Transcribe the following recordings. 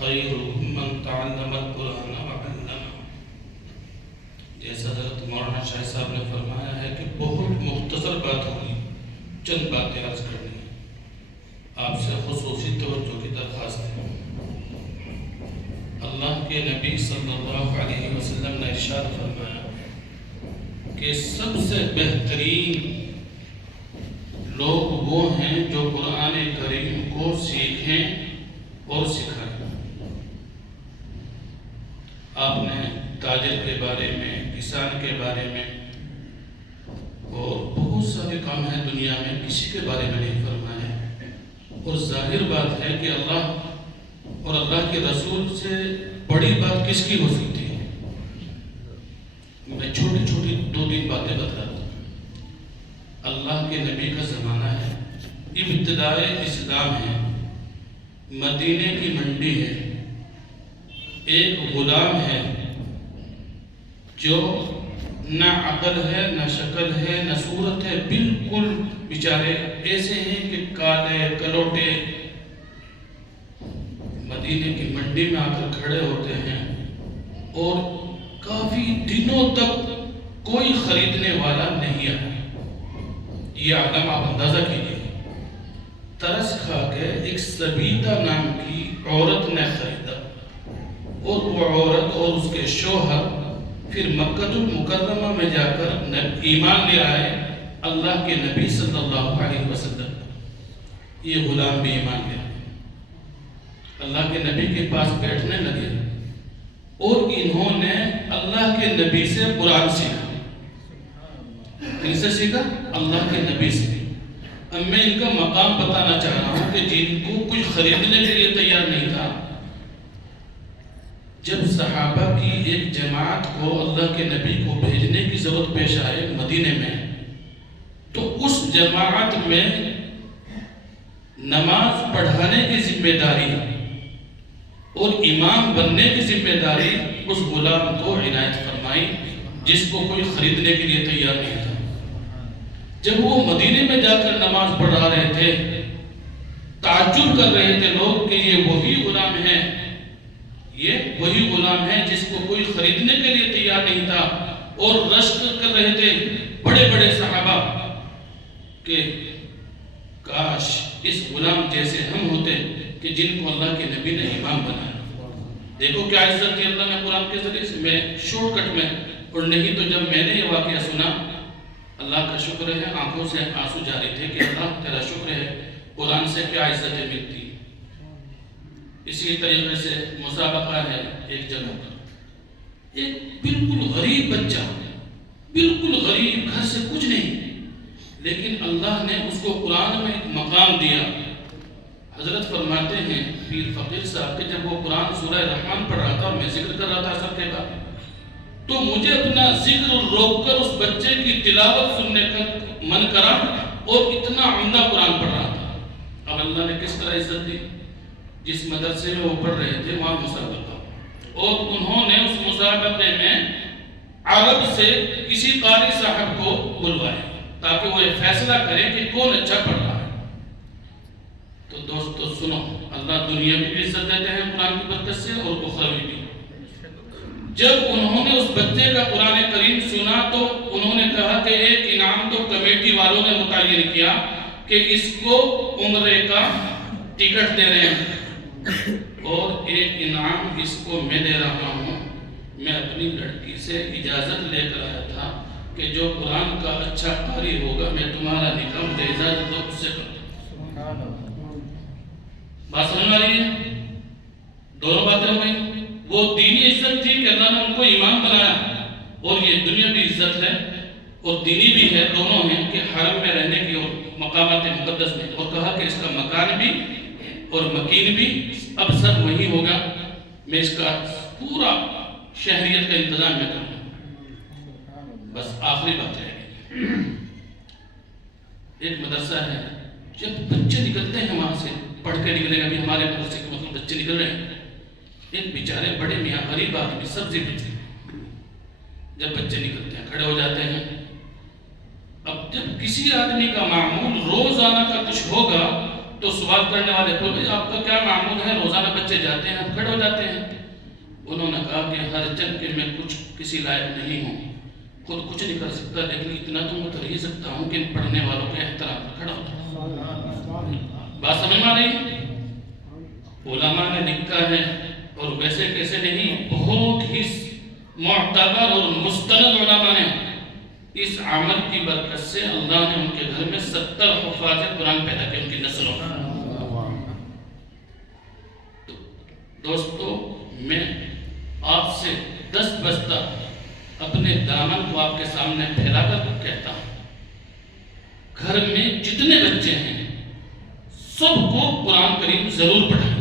خيرهم من تعلم القرآن وعلمه. جیسا حضرت مولانا شاہ صاحب نے فرمایا ہے کہ بہت مختصر بات ہوگی، چند باتیں عرض کرنی ہیں. آپ سے خصوصی توجہ کی درخواست ہے. اللہ کے نبی صلی اللہ علیہ وسلم نے ارشاد فرمایا کہ سب سے بہترین لوگ وہ ہیں جو قرآن کریم کو سیکھیں اور سکھائیں. آپ نے تاجر کے بارے میں، کسان کے بارے میں اور بہت سارے کام ہیں دنیا میں، کسی کے بارے میں نہیں فرمایا. اور ظاہر بات ہے کہ اللہ اور اللہ کے رسول سے بڑی بات کس کی ہو سکتی ہے؟ میں چھوٹی چھوٹی 2-3 باتیں بتاتا ہوں. اللہ کے نبی کا زمانہ ہے، ابتدائے اسلام ہے، مدینے کی منڈی ہے، ایک غلام ہے جو نہ عقل ہے، نہ شکل ہے، نہ صورت ہے، بالکل بیچارے ایسے ہیں کہ کالے کلوٹے مدینے کی منڈی میں آ کر کھڑے ہوتے ہیں اور کافی دنوں تک کوئی خریدنے والا نہیں آیا. یہ عالم آپ اندازہ کیجیے. ترس کھا کے ایک سبیدہ نام کی عورت نے خریدا اور وہ عورت اور اس کے شوہر پھر مکہ المکرمہ میں جا کر ایمان لے آئے اللہ کے نبی صلی اللہ علیہ وسلم. یہ غلام بھی ایمان لے آئے، اللہ کے نبی کے پاس بیٹھنے لگے اور انہوں نے اللہ کے نبی سے قرآن سیکھا. کن سے سیکھا؟ اللہ کے نبی سے. اب میں ان کا مقام بتانا چاہ رہا ہوں کہ جن کو کچھ خریدنے کے لیے تیار نہیں تھا، جب صحابہ کی ایک جماعت کو اللہ کے نبی کو بھیجنے کی ضرورت پیش آئے مدینے میں، تو اس جماعت میں نماز پڑھانے کی ذمہ داری اور امام بننے کی ذمہ داری اس غلام کو عنایت فرمائی جس کو کوئی خریدنے کے لیے تیار نہیں تھا. جب وہ مدینے میں جا کر نماز پڑھا رہے تھے، تعجب کر رہے تھے لوگ کہ یہ وہی غلام ہے، یہ وہی غلام ہے جس کو کوئی خریدنے کے لیے تیار نہیں تھا. اور رشک کر رہے تھے بڑے بڑے صحابہ کہ کاش اس غلام جیسے ہم ہوتے کہ جن کو اللہ کے نبی نے امام بنایا. دیکھو کیا عزت دی اللہ نے قرآن کے ذریعے سے. میں شارٹ کٹ میں، اور نہیں تو جب میں نے یہ واقعہ سنا، اللہ کا شکر ہے، آنکھوں سے آنسو جاری تھے کہ اللہ تیرا شکر ہے، قرآن سے کیا عزتیں ملتی. اسی طریقے سے مسابقہ ہے ایک جگہ پر. ایک بالکل غریب بچہ، بالکل غریب، گھر سے کچھ نہیں، لیکن اللہ نے اس کو قرآن میں ایک مقام دیا. حضرت فرماتے ہیں پیر فقیر صاحب کہ جب وہ قرآن سورہ رحمان پڑھ رہا تھا اور میں ذکر کر رہا تھا سب کے بعد، تو مجھے اپنا ذکر روک کر اس بچے کی تلاوت سننے کا من کرا اور اتنا عمدہ قرآن پڑھ رہا تھا. اب اللہ نے کس طرح عزت دی. جس مدرسے میں وہ پڑھ رہے تھے وہاں مسابقہ، اور انہوں نے اس مسابقے میں عرب سے کسی قاری صاحب کو بلوائے تاکہ وہ یہ فیصلہ کرے کہ کون اچھا پڑھ رہا ہے. تو دوستو سنو، اللہ دنیا میں بھی عزت دیتے ہیں قرآن کی برکت سے اور اخروی بھی. جب انہوں نے اس بچے کا قرآن کریم سنا تو انہوں نے کہا کہ ایک انعام تو کمیٹی والوں نے متعین کیا کہ اس کو عمرے کا ٹکٹ دے رہے ہیں، اور ایک انعام اس کو میں دے رہا ہوں. میں اپنی لڑکی سے اجازت لے کر آیا تھا کہ جو قرآن کا اچھا قاری ہوگا میں تمہارا نکاح مجھے اجازت دو اس سے کروں. بات سمجھ آ رہی ہے؟ دونوں باتیں ہو گئی. وہ دینی عزت تھی کہ اللہ نے ان کو امام بنایا، اور یہ دنیاوی عزت ہے اور دینی بھی ہے، دونوں ہیں کہ حرم میں رہنے کی اور مقامات مقدس میں. اور کہا کہ اس کا مکان بھی اور مکین بھی اب سب وہی ہوگا، میں اس کا پورا شہریت کا انتظام میں کروں. بس آخری بات ہے، ایک مدرسہ ہے، جب بچے نکلتے ہیں وہاں سے پڑھ کے نکلیں گے، ابھی ہمارے مدرسے کے مطلب بچے نکل رہے ہیں، ایک بیچارے بڑے میاں غریب آدمی سبزی بیچتے ہیں، جب بچے نکلتے ہیں کھڑے ہو جاتے ہیں. اب جب کسی آدمی کا معمول روزانہ کا کچھ ہوگا تو سوال کرنے والے کو بھائی آپ کا کیا معمول ہے، روزانہ بچے جاتے ہیں، آپ کھڑے ہو جاتے ہیں؟ انہوں نے کہا کہ ہر جن کے میں کچھ کسی لائق نہیں ہوں، خود کچھ نہیں کر سکتا، لیکن اتنا تو میں کر ہی سکتا ہوں کہ ان پڑھنے والوں کے احترام میں کھڑا ہوں۔ بات سمجھ میں آ رہی؟ علماء نے لکھا ہے، اور ویسے کیسے نہیں، بہت ہی معتبر اور مستند علماء نے اس عمل کی برکت سے اللہ نے ان کے گھر میں 70 حفاظ قرآن پیدا کیے ان کی نسلوں میں۔ دوستو، میں آپ سے دست بستہ اپنے دامن کو آپ کے سامنے پھیلا کر کہتا ہوں، گھر میں جتنے بچے ہیں سب کو قرآن کریم ضرور پڑھائیں۔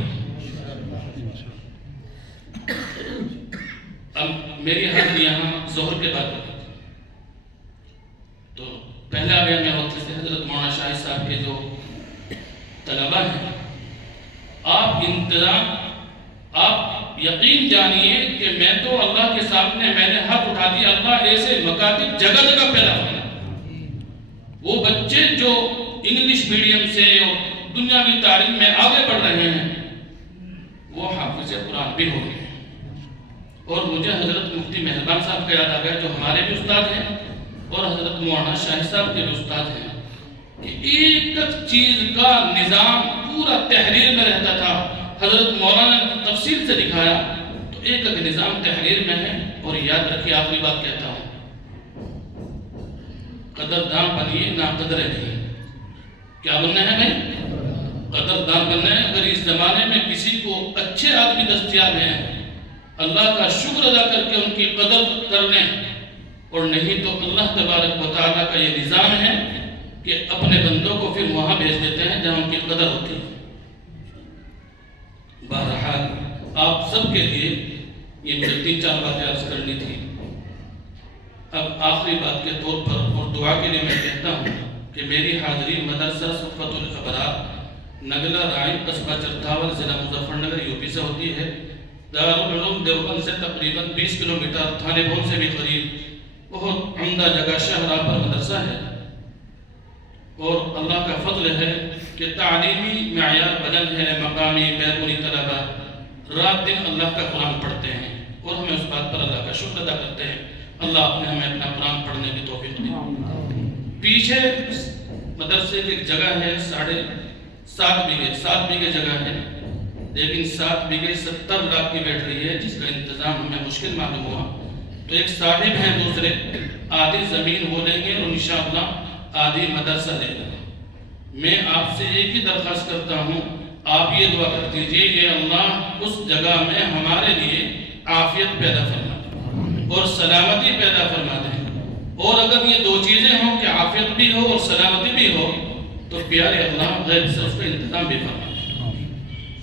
اب میری حاضری یہاں ظہر کے بعد ہوگی، تو پہلا بیان میں وقت سے حضرت مولانا شاہد صاحب کے جو طلبہ ہیں، آپ انتظام، آپ یقین جانیے کہ میں تو اللہ کے سامنے میں نے ہاتھ اٹھا دیا، اللہ ایسے مکاتب جگہ جگہ پیدا ہونا۔ وہ بچے جو انگلش میڈیم سے اور دنیاوی تعلیم میں آگے بڑھ رہے ہیں، وہ حافظ قرآن بھی ہو گئے۔ اور مجھے حضرت مفتی مہربان صاحب کا یاد آ گیا، جو ہمارے بھی استاد ہیں اور حضرت مولانا شاہد صاحب کے بھی استاد ہیں، کہ ایک چیز کا نظام پورا تحریر میں رہتا تھا۔ حضرت مولانا نے تفصیل سے دکھایا، تو ایک نظام تحریر میں ہے۔ اور یاد رکھیے، آخری بات کہتا ہوں، قدردان بنیے، نا قدرے نہیں۔ کیا بننا ہے بھائی؟ قدردان بننا ہے۔ اگر اس زمانے میں کسی کو اچھے آدمی دستیاب ہیں، اللہ کا شکر ادا کر کے ان کی قدر کرنے، اور نہیں تو اللہ تبارک و تعالیٰ کا یہ نظام ہے کہ اپنے بندوں کو پھر وہاں بھیج دیتے ہیں جہاں ان کی قدر ہوتی ہے۔ بہرحال آپ سب کے لیے یہ مجھے 3-4 باتیں عرض کرنی تھی۔ اب آخری بات کے طور پر اور دعا کے لیے میں کہتا ہوں کہ میری حاضری مدرسہ صفت الابرار، نگلا رائن، قصبہ چرتھاول، ضلع مظفر نگر، یو پی سے ہوتی ہے۔ دارالعلوم دیوبند سے تقریباً 20 کلومیٹر، تھانے بھون سے بھی قریب، بہت عمدہ جگہ شاہراہ پر مدرسہ ہے۔ اور اللہ کا فضل ہے کہ تعلیمی معیار بلند ہے، مقامی بیرونی طلبہ رات دن اللہ کا قرآن پڑھتے ہیں، اور ہمیں اس بات پر اللہ کا شکر ادا کرتے ہیں۔ اللہ اپنے ہمیں اپنا قرآن پڑھنے کی توفیق دے۔ پیچھے مدرسے کی ایک جگہ ہے 7.5 بیگھے جگہ ہے، لیکن 7 بیگھے 70 لاکھ کی بیٹھ رہی ہے، جس کا انتظام ہمیں مشکل معلوم ہوا۔ تو ایک صاحب ہیں دوسرے، آدھی زمین وہ لیں گے اور انشاءاللہ آدھی مدرسہ لے گا۔ میں آپ سے ایک ہی درخواست کرتا ہوں، آپ یہ دعا کر دیجئے، اے اللہ اس جگہ میں ہمارے لیے عافیت پیدا فرما دیں اور سلامتی پیدا فرما دیں۔ اور اگر یہ 2 چیزیں ہوں کہ عافیت بھی ہو اور سلامتی بھی ہو، تو پیارے اللہ غیب سے اس کا انتظام بھی فرما دیں۔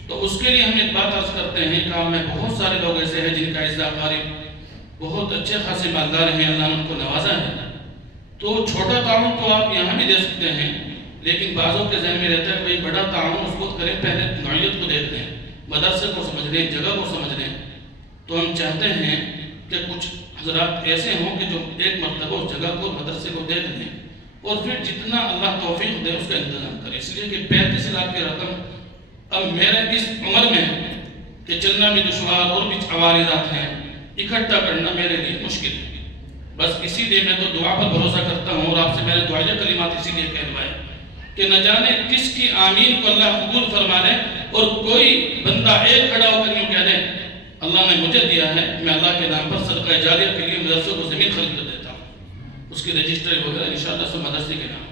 تو اس کے لیے ہم ایک بات عرض کرتے ہیں کہ میں بہت سارے لوگ ایسے ہیں جن کا اعزاز قریب بہت اچھے خاصے مالدار ہیں، اللہ نے ان کو نوازا ہے، تو چھوٹا تعاون تو آپ یہاں بھی دے سکتے ہیں، لیکن بعضوں کے ذہن میں رہتا ہے کہ بھئی بڑا تعاون اس وقت کریں، پہلے نوعیت کو دیکھ لیں، مدرسے کو سمجھ لیں، جگہ کو سمجھ لیں۔ تو ہم چاہتے ہیں کہ کچھ حضرات ایسے ہوں کہ جو ایک مرتبہ اس جگہ کو مدرسے کو دیکھ لیں، اور پھر جتنا اللہ توفیق دے اس کا انتظام کریں۔ اس لیے کہ 35 لاکھ کی رقم اب میرے اس عمر میں کہ چلنا بھی دشوار اور بھی عوارضات ہیں، اکٹھا کرنا میرے لیے مشکل ہے۔ بس اسی لیے میں تو دعا پر بھروسہ کرتا ہوں، اور آپ سے میں نے دعائیہ کلمات اسی لیے کہلوائے کہ نہ جانے کس کی آمین کو اللہ قبول فرما لے، اور کوئی بندہ ایک کھڑا ہو کر یوں کہہ دے اللہ نے مجھے دیا ہے، میں اللہ کے نام پر صدقہ جاریہ کے لیے مدرسے کو زمین خرید کر دیتا ہوں، اس کی رجسٹری وغیرہ انشاءاللہ سب مدرسے کے نام۔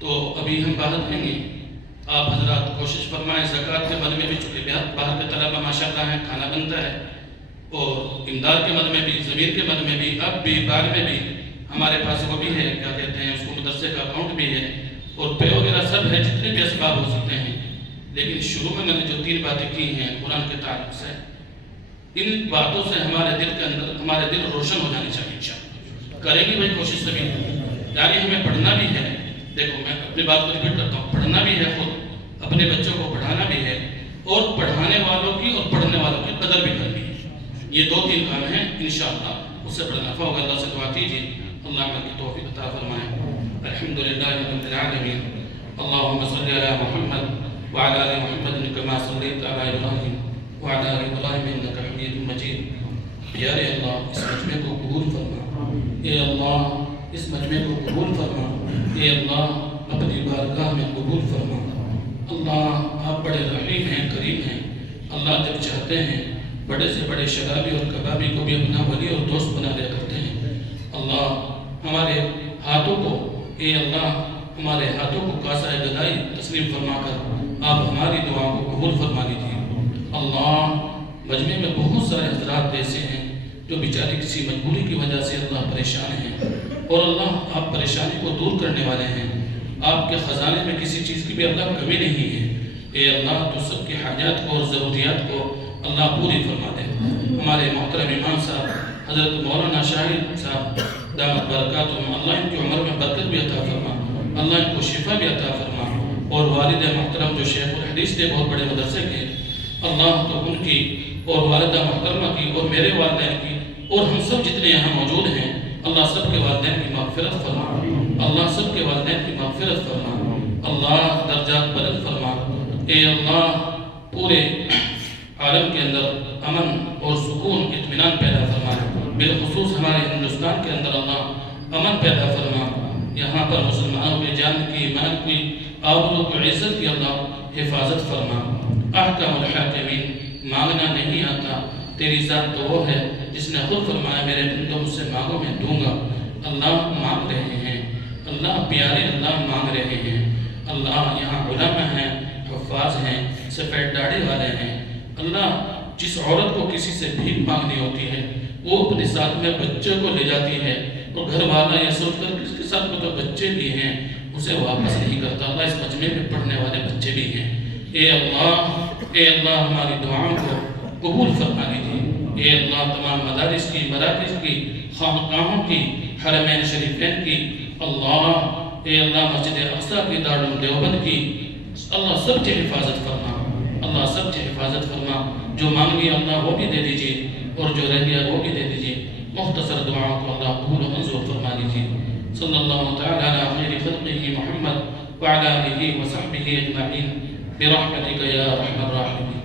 تو ابھی ہم باہر ہیں گے، آپ حضرات کوشش فرمائیں، زکوٰۃ کے مد میں بھی چونکہ باہر کے طلبہ ماشاءاللہ ہیں، کھانا بنتا ہے، اور امداد کے مد میں بھی، زمین کے مد میں بھی، اب بھی بعد میں بھی ہمارے پاس وہ بھی ہے، کیا کہتے ہیں اس کو، مدرسے کا اکاؤنٹ بھی ہے، اور پے وغیرہ سب ہے، جتنے بھی اسباب ہو سکتے ہیں۔ لیکن شروع میں نے جو 3 باتیں کی ہیں قرآن کے تعلق سے، ان باتوں سے ہمارے دل کے اندر، ہمارے دل روشن ہو جانے چاہیے انشاءاللہ۔ کریں گے بھائی کوشش سبھی، یعنی ہمیں پڑھنا بھی ہے۔ دیکھو میں اپنی بات کو ریپیٹ کرتا ہوں، پڑھنا بھی ہے، خود اپنے بچوں کو پڑھانا بھی ہے، اور پڑھانے والوں کی اور پڑھنے والوں کی قدر بھی کرنی ہے۔ یہ 2-3 کام ہیں، انشاءاللہ اس سے بڑا نفع ہوگا۔ اللہ سے دعا کیجیے اللہ ہمیں کی توفیق عطا فرمائے۔ الحمدللہ رب العالمین، اللهم صل على محمد وعلى آل محمد كما صليت على إبراهيم وعلى آل إبراهيم إنك حميد مجيد. پیارے اللہ اس مجمع کو قبول فرما. اے اللہ اس مجمع کو قبول فرما. اے اللہ اپنی بارگاہ میں قبول فرما. اللہ آپ بڑے رحیم ہیں، کریم ہیں. اللہ جب چاہتے ہیں بڑے سے بڑے شرابی اور کبابی کو بھی اپنا ولی اور دوست بنا دیا کرتے ہیں. اللہ ہمارے ہاتھوں کو، اے اللہ ہمارے ہاتھوں کو کاسہ گدائی تسلیم فرما کر آپ ہماری دعاؤں کو قبول فرما لیجیے. اللہ مجمع میں بہت سارے حضرات ایسے ہیں جو بیچارے کسی مجبوری کی وجہ سے اللہ پریشان ہیں، اور اللہ آپ پریشانی کو دور کرنے والے ہیں. آپ کے خزانے میں کسی چیز کی بھی اللہ کمی نہیں ہے. اے اللہ تو سب کی حاجات کو اور ضروریات کو اللہ پوری فرما دے. ہمارے محترم امام صاحب حضرت مولانا شاہد صاحب دامت برکاتہم، اللہ ان کی عمر میں برکت بھی عطا فرما، اللہ ان کو شفا بھی عطا فرما. اور والد محترم جو شیخ الحدیث تھے بہت بڑے مدرسے کے، اللہ تو ان کی اور والدہ محترمہ کی اور میرے والدین کی اور ہم سب جتنے یہاں موجود ہیں، اللہ سب کے والدین کی مغفرت فرما. اللہ سب کے والدین کی مغفرت فرما. اللہ درجات بلند فرما. اے اللہ پورے عالم کے اندر امن اور سکون اطمینان پیدا فرما. بالخصوص ہمارے ہندوستان کے اندر اللہ امن پیدا فرما. یہاں پر مسلمانوں کے جان کی، ایمان کی، آبرو کی، عزت کی اللہ حفاظت فرما. احکم الحاکمین، مانگنا نہیں آتا، تیری ذات تو وہ ہے جس نے خود فرمایا میرے بندوں مجھ سے مانگو میں دوں گا. اللہ مانگ رہے ہیں، اللہ پیارے اللہ مانگ رہے ہیں. اللہ یہاں علماء ہیں، حفاظ ہیں، سفید داڑھی والے ہیں. اللہ جس عورت کو کسی سے بھیک مانگنی ہوتی ہے وہ اپنے ساتھ میں بچے کو لے جاتی ہے اور گھر والا یہ سوچ کر اس کے ساتھ میں تو بچے بھی ہیں اسے واپس نہیں کرتا. اللہ اس مجمع میں پڑھنے والے بچے بھی ہیں. اے اللہ ہماری دعاؤں کو قبول فرما لیجیے. اے اللہ تمام مدارس کی، مراکز کی، خانقاہوں کی، حرمین شریفین کی، اللہ اے اللہ مسجد اقصی کی، دارالعلوم دیوبند کی، اللہ سب کی حفاظت فرما. اللہ سب کی حفاظت فرما. جو مانگی اللہ وہ بھی دے دیجیے اور جو رہ گیا وہ بھی دے دیجیے. مختصر دعاؤں کو اللہ قبول و منظور فرما لیجیے. صلی اللہ تعالی علی خیر خلقہ محمد وعلی آلہ وصحبہ اجمعین برحمتک یا ارحم الراحمین.